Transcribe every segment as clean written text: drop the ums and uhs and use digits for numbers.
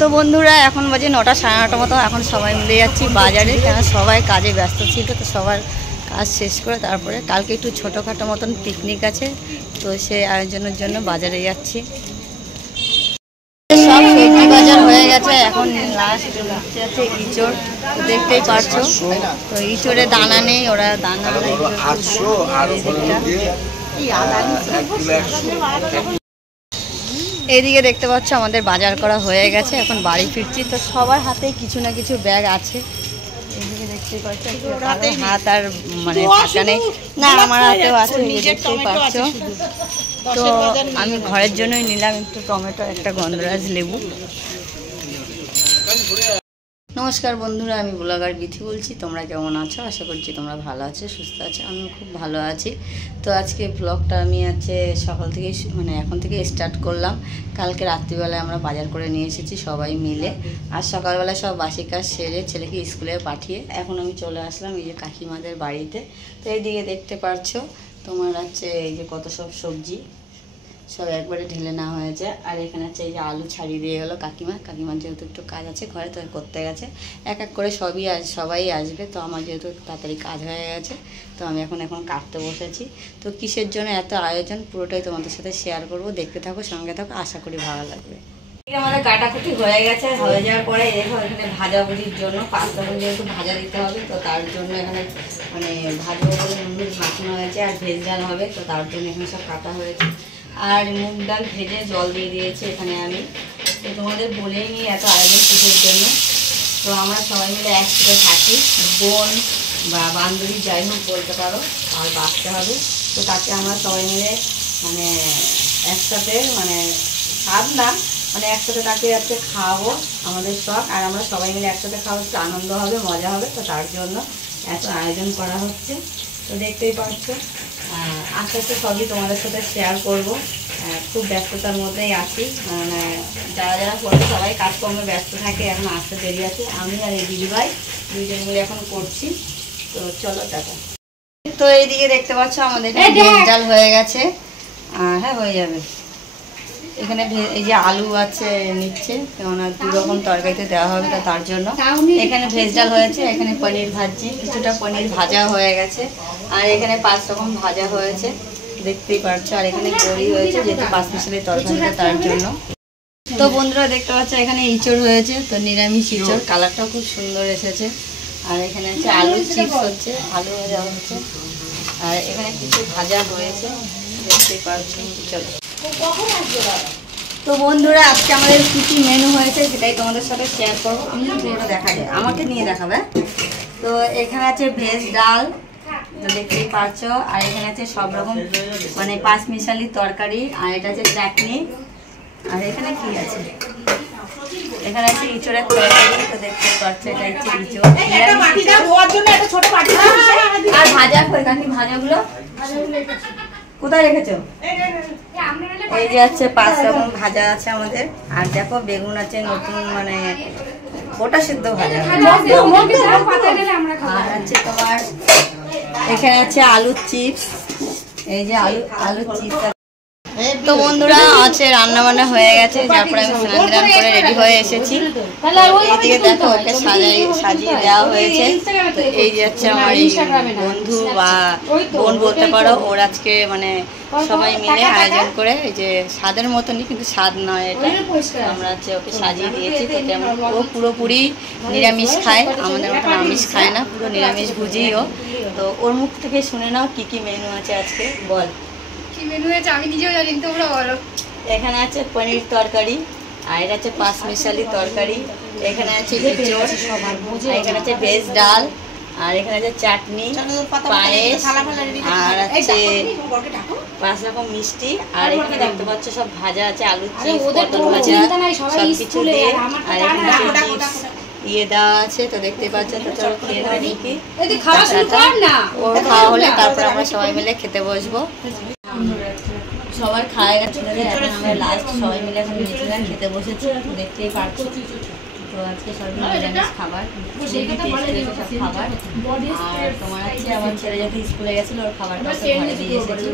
তো বন্ধুরা এখন বাজে 9টা সাড়ে 9টার মতো। এখন সবাই মিলে যাচ্ছি বাজারে, কেন সবাই কাজে ব্যস্ত ছিল। তো সবার কাজ শেষ করে তারপরে কালকে একটু ছোটোখাটো মতন পিকনিক আছে, তো সেই আয়োজনের জন্য বাজারে যাচ্ছি। সব সবজি বাজার হয়ে গেছে, এখন লাস্ট আছে ইঁচড়, দেখতেই পাচ্ছো। তো ইঁচড়ে দানা নেই, ওরা দানা এইদিকে দেখতে পাচ্ছ আমাদের বাজার করা হয়ে গেছে, এখন বাড়ি ফিরছি। তো সবার হাতে কিছু না কিছু ব্যাগ আছে, এইদিকে দেখতেই পাচ্ছ। হাত আর মানে ফাঁকা নেই না, আমার হাতেও আছে, দেখতেই পাচ্ছ। তো আমি ঘরের জন্যই নিলাম একটু টমেটো, একটা গন্ধরাজ লেবু। নমস্কার বন্ধুরা, আমি ব্লগার বিথি বলছি। তোমরা কেমন আছো? আশা করছি তোমরা ভালো আছো, সুস্থ আছো। আমিও খুব ভালো আছি। তো আজকে ব্লগটা আমি সকাল থেকে মানে এখন থেকে স্টার্ট করলাম। কালকে রাত্রিবেলায় আমরা বাজার করে নিয়ে এসেছি সবাই মিলে, আর সকালবেলায় সব বাসি কাজ সেরে ছেলেকে স্কুলে পাঠিয়ে এখন আমি চলে আসলাম এই যে কাকিমাদের বাড়িতে। তো এইদিকে দেখতে পাচ্ছ তোমার এই যে কত সব সবজি সব একবারে ঢেলে নেওয়া হয়েছে। আর এখানে এই যে আলু ছাড়িয়ে দিয়ে গেলো কাকিমার যেহেতু একটু কাজ আছে ঘরে, তো করতে গেছে। এক এক করে সবাই আসবে। তো আমার যেহেতু তাড়াতাড়ি কাজ হয়ে গেছে, তো আমি এখন কাটতে বসেছি। তো কিসের জন্য এত আয়োজন পুরোটাই তোমাদের সাথে শেয়ার করব, দেখতে থাকো, সঙ্গে থাকো, আশা করি ভালো লাগবে। আমাদের কাটাকুটি হয়ে গেছে, হয়ে যাওয়ার পরে দেখো এখানে ভাজাভুজির জন্য পাঁচটাকে যেহেতু ভাজা দিতে হবে, তো তার জন্য এখানে মানে ভাজবো বলে নুন মাখানো হয়েছে। আর ভেজ ডাল হবে, তো তার জন্য এখানে সব কাটা হয়েছে। আর মুগ ডাল ভেজে জল দিয়ে দিয়েছি এখানে আমি। তো তোমাদের বলেই নিই এত আয়োজন কিসের জন্য। তো আমরা সবাই মিলে একসাথে থাকি, বোন বা বান্ধবী যাই হোক বলতে পারো, আর বাঁচতে হবে। তো তাকে আমরা সবাই মিলে মানে একসাথে মানে খাব না, মানে একসাথে তাকে খাওয়াবো, আমাদের শখ। আর আমরা সবাই মিলে একসাথে খাওয়া, একটু আনন্দ হবে, মজা হবে। তো তার জন্য এত আয়োজন করা হচ্ছে। তো দেখতেই পাচ্ছ, আস্তে আস্তে সবই তোমাদের সাথে শেয়ার করব। খুব ব্যস্ততার মধ্যেই আছি, মানে যারা করে সবাই কাজকর্মে ব্যস্ত থাকে, এখন আসতে দেরি আছে। আমি আর এই দিদিভাই দুইজন মিলে এখন করছি। তো চলো টাটা। তো এইদিকে দেখতে পাচ্ছ আমাদের ভেজ ডাল হয়ে গেছে, হ্যাঁ হয়ে যাবে। এখানে এই যে আলু আছে নিচ্ছে, কেননা 2 রকম তরকারিতে দেওয়া হবে, তো তার জন্য এখানে ভেজ ডাল হয়েছে। এখানে পনির ভাজি, কিছুটা পনির ভাজা হয়ে গেছে। আর এখানে 5 রকম ভাজা হয়েছে, দেখতেই পাচ্ছ। আর এখানে বড়ি হয়েছে, যেহেতু 5 মিশালি তরকারিটা, তার জন্য। তো বন্ধুরা দেখতে পাচ্ছ এখানে ইঁচড় হয়েছে, তো নিরামিষ ইঁচড়, কালারটাও খুব সুন্দর এসেছে। আর এখানে হচ্ছে আলুর চিপস হচ্ছে, আলু ভাজা হচ্ছে। আর এখানে কিছু ভাজা হয়েছে, দেখতেই পাচ্ছ। চলো। তো বন্ধুরা আজকে আমাদের কী কী মেনু হয়েছে সেটাই তোমাদের সাথে শেয়ার করবো। আমি পুরোটা দেখা যায়, আমাকে নিয়ে দেখাবে। তো এখানে আছে ভেজ ডাল, দেখতেই পাচ্ছ। আর এখানে আছে সব রকম মানে 5 মিশালি তরকারি। আর এটা আছে চাটনি। আর এখানে কি আছে, এখানে আছে ইঁচড়ের তরকারি, তো দেখতেই পাচ্ছ। এটা হচ্ছে ইঁচড়। আর ভাজা কই কাকি, ভাজাগুলো কোথায় রেখেছো? এই যে আছে 5 রকম ভাজা আছে আমাদের। আর দেখো বেগুন আছে নতুন, মানে গোটা সিদ্ধ ভাজা। আর আছে তোমার এখানে আছে আলুর চিপস, এই যে আলুর চিপস। তো বন্ধুরা আছে রান্না বান্না হয়ে গেছে, তারপরে আমি স্নান করে রেডি হয়ে এসেছি। এইদিকে দেখো ওকে সাজিয়ে দেওয়া হয়েছে। তো এই যে হচ্ছে আমার বন্ধু বা বোন বলতে পারো, ওর আজকে মানে সবাই মিলে আয়োজন করে, এই যে স্বাদের মতনই, কিন্তু স্বাদ নয় এটা, আমরা ওকে সাজিয়ে দিয়েছি। তো কেমন, ও পুরোপুরি নিরামিষ খায়, আমাদের মতন আমিষ খায় না, পুরো নিরামিষ ভুজিও। তো ওর মুখ থেকে শুনে নাও কি কি মেনু আছে আজকে, বল কি মেনু আছে। আমি নিজেও জানি, তোমরা বলো। এখানে আছে পনির তরকারি, আর এটা আছে 5 মিশালি তরকারি। এখানে আছে ইঁচড়, এখানে আছে ভেজ ডাল, আর এখানে আছে চাটনি, পায়েস, আর আছে 5 রকম মিষ্টি। আর এখানে দেখতে পাচ্ছ সব ভাজা আছে, আলুর চিপস, পটল ভাজা, সবকিছু দিয়ে। আর এখানে চিপস ইয়ে দেওয়া আছে, তো দেখতে পাচ্ছ। তো চলো খেয়ে নাও দেখি, ওর খাওয়া হলে তারপর আমরা সবাই মিলে খেতে বসবো। সবার খাওয়া গেছে, আমরা লাস্ট সবাই মিলে এখন খেতে বসেছি, দেখতেই পাচ্ছি। তো আজকে সব নিরামিষ খাবার, সব খাবার। আর তোমার হচ্ছে আমার ছেলে যাতে স্কুলে গেছিলো ওর খাবারটা ঘরে দিয়ে এসেছি,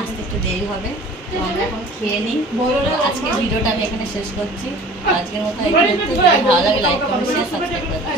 আসতে একটু দেরি হবে। তো আমরা এখন খেয়ে নিই। আজকের ভিডিওটা আমি এখানে শেষ করছি। আজকের মতো ভালো লাগে লাইক কমেন্ট শেয়ার সাবস্ক্রাইব করতে।